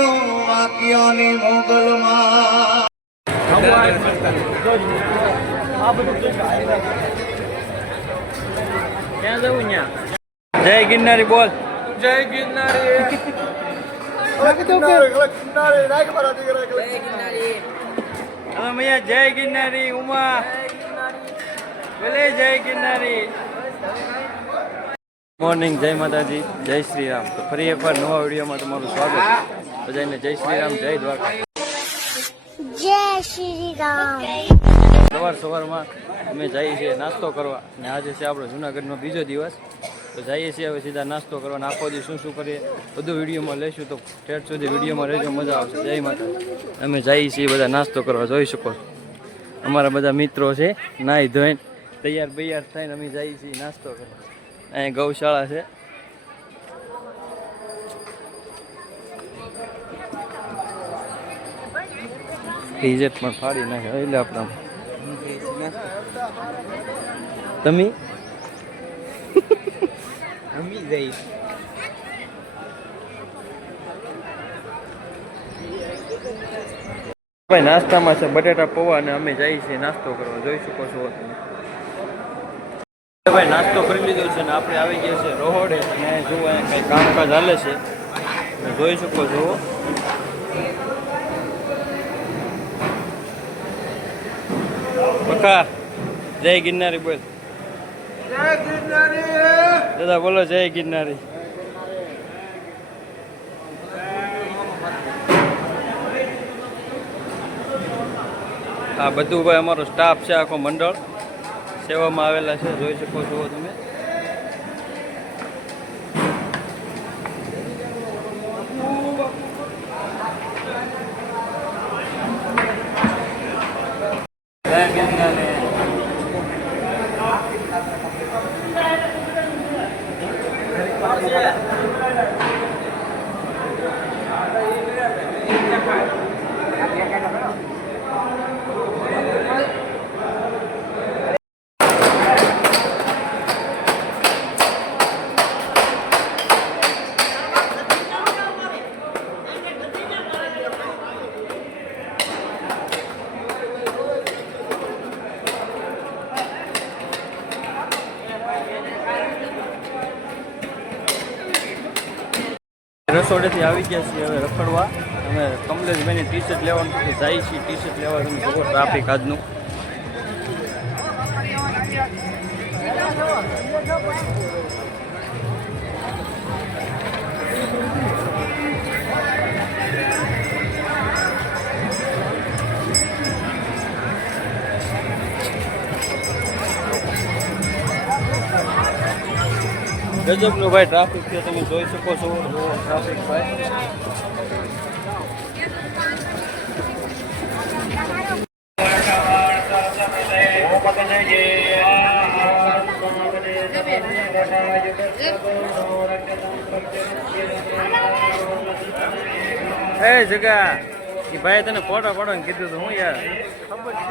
તો વાક્યાની મોગલમાં ક્યાં જવું ત્યાં? જય ગિરનારી બોલ. જય ગિરનારી. હવે મૈયા જય ગિરનારી. ઉમા બોલે જય ગિરનારી. મોર્નિંગ, જય માતાજી, જય શ્રી રામ. તો ફરી એકવાર નવા વિડીયોમાં તમારું સ્વાગત. બધાને જય શ્રી રામ, જય દ્વારકા. જય શ્રી રામ. સવારમાં અમે જઈએ છીએ નાસ્તો કરવા, અને આજે છે આપણો જુનાગઢનો બીજો દિવસ. તો જઈએ છીએ હવે સીધા નાસ્તો કરવાના. આખો દી શું શું કરીએ બધું વિડીયોમાં લઈશું, તો ઠેઠ સુધી વિડીયોમાં રહેજો, મજા આવશે. જય માતા. અમે જઈએ છીએ બધા નાસ્તો કરવા, જોઈ શકો. અમારા બધા મિત્રો છે, નાહી ધોઈને તૈયાર બૈયાર થઈને અમે જઈએ છીએ નાસ્તો કરવા. અહીંયા ગૌશાળા છે. ડીઝેટ પણ ફાડી નાખે એટલે આપણા તમે ભાઈ નાસ્તામાં છે બટેટા પૌવા, અને અમે જઈએ છીએ નાસ્તો કરવા. જોઈ શકો છો તમે. ભાઈ નાસ્તો કરી લીધો છે ને આપણે આવી ગયા છે રોહોડે. અને જુઓ અહીંયા કંઈ કામકાજ હાલે છે, જોઈ શકો છો. પકા જય ગિરનારી બોલ. જય ગિરનારી. દાદા બોલો જય ગિરનારી. આ બધું ભાઈ અમારો સ્ટાફ છે, આખો મંડળ સેવામાં આવેલા છે, જોઈ શકો છો તમે. રસોડેથી આવી ગયા છીએ હવે રખડવા. અમે કમલેશભાઈની ટી શર્ટ લેવાનું જઈએ છીએ. ટી શર્ટ લેવા તમે જુઓ ટ્રાફિક આજનું. ગજબનું ભાઈ ટ્રાફિક છે, તમે જોઈ શકો છો. ટ્રાફિક ભાઈ એ જગા એ ભાઈ તને ફોટો પાડવાનું કીધું હતું. હું યાર ખબર છે.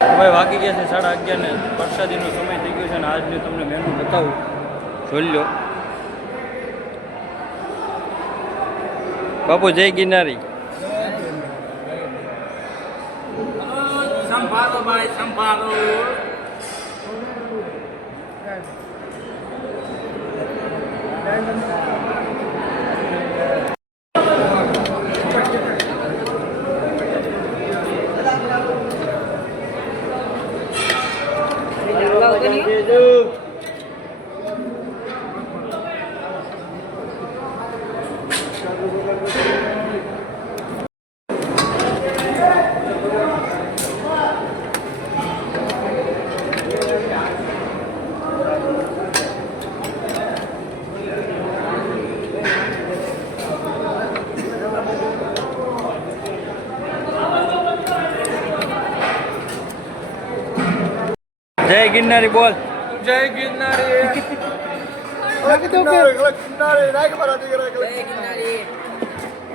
હવે વાગી ગયા છે 11:30 ને પ્રસાદીનો સમય થઈ ગયો છે અને આજનું તમને મેનુ બતાવું. જોઈ લો. બાપુ જય ગિરનારી. સંભાળો ભાઈ સંભાળો. જય ગિરનારી બોલ. જય ગિરનારી.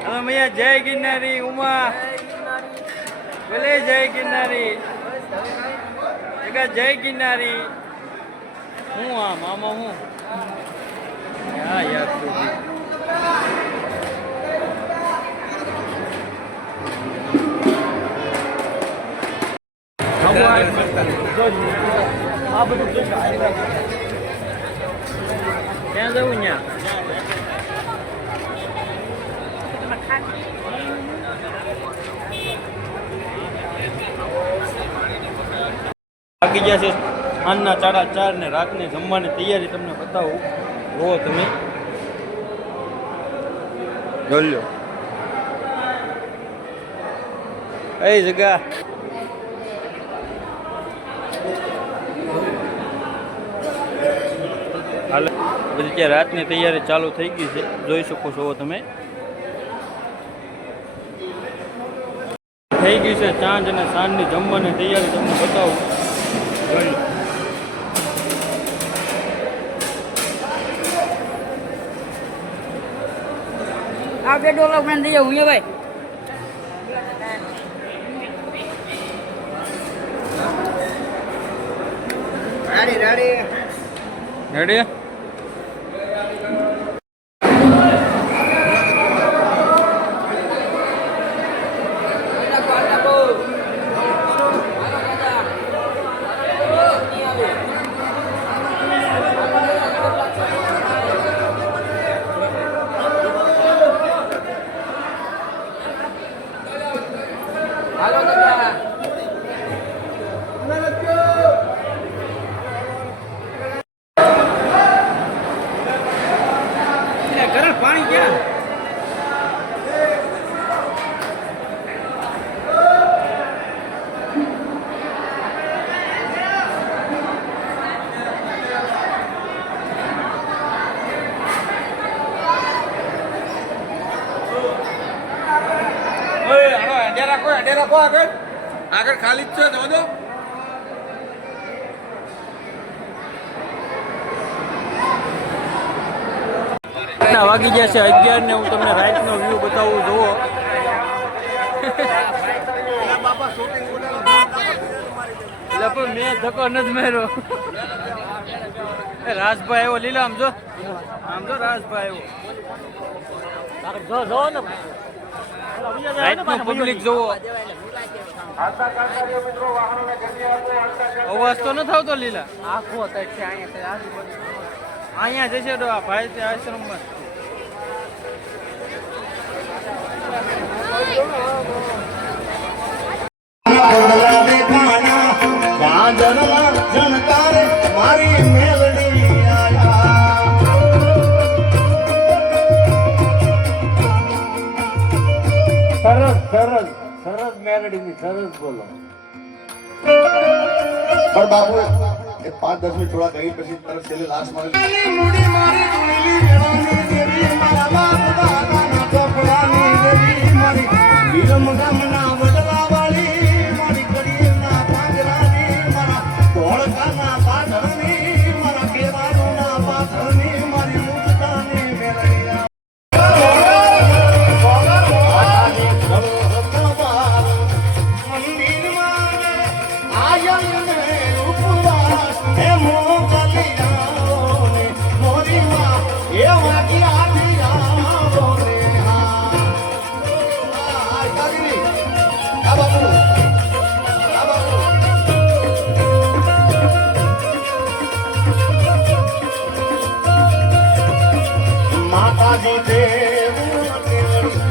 હવે મૈયા જય ગિરનારી. ઉમા બોલે જય ગિરનારી. જય ગિરનારી. હું આ મામા હું હા યાર આ બધું ક્યાં જવું ત્યાં બાકી ગયા છે સાંજના 4:30 ને રાતને જમવાની તૈયારી તમને બતાવું. જુઓ તમે જોઈ લો કઈ જગ્યા હાલ બધી ત્યાં રાતની તૈયારી ચાલુ થઈ ગઈ છે. જોઈ શકો છો તમે થઈ ગઈ છે સાંજ અને સાંજની જમવાની તૈયારી તમને બતાવું. જોઈ લો આ બે ડોલા પણ દઈ જાઉં ભાઈ. રેડી પાણી ક્યાં આગળ ખાલી જ છે દો. વાગી ગયા છે 11 ને હું તમને રાઈટનો વ્યૂ બતાવું. જુઓ એટલે મેં ધક્કો નથી માર્યો. રાજભાઈ આવ્યો લીલા આમ જો રાજભાઈ આવ્યો. રાઈટનો પબ્લિક જુઓ. અવાજ તો નથી આવતો લીલા. આખો અહીંયા જશે તો આ ભાઈ તે આશ્રમમાં મારી મેલડી સરસ મેલડી સરસ બોલો. પણ બાપુ એ 5-10 મિનિટ થોડા ગઈ પછી તરત છેલ્લે લાસ્ટ મારે મોરી માં એ વાગી આવી માતાજી દેવ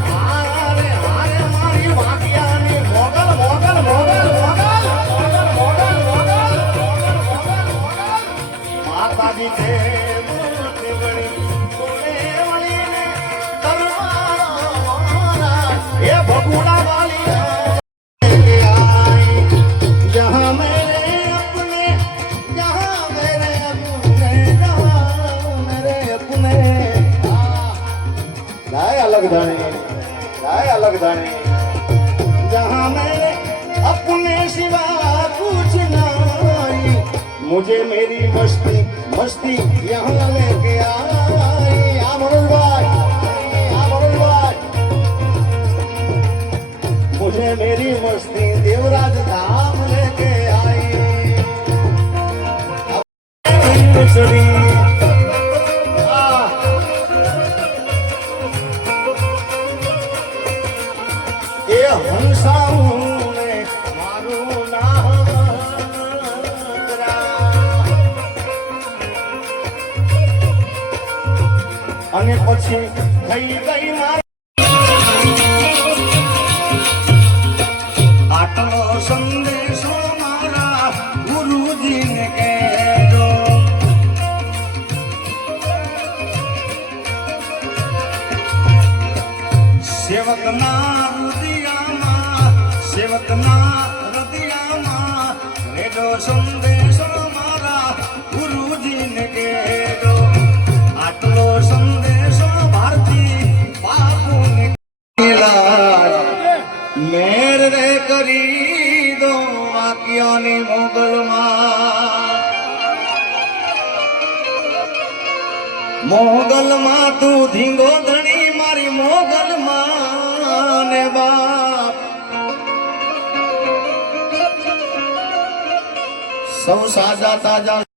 હારે હારે મારી વાગ્યાની મોગલ મોગલ મોગલ મોગલ મોગલ મોગલ માતાજી દેવ ये भगुड़ा वाली जहाँ मेरे अपने जहाँ मेरे अपने जहाँ मेरे अपने गाय अलग दाने जहाँ मेरे अपने सिवा कुछ नहीं मुझे मेरी मस्ती मस्ती यहाँ लेके आई अमरुल भाई मुझे मेरी मस्ती देवराज धाम लेके आई ये हंसाऊं ने मारू नाम અને પછી થઈ ગઈ મારી આટલો સંદેશો મારા ગુરુજીને કહેજો સેવકના હૃદયમાં રેજો સંદેશો મારા ગુરુજીને કહેજો આટલો સંદેશો ભારતી બાપુને મેર રે કરી દો વાક્યાની મોગલમાં તું ધીંગો ધણી મારી મોગલમાં ને બાપ સૌ સાજા તાજા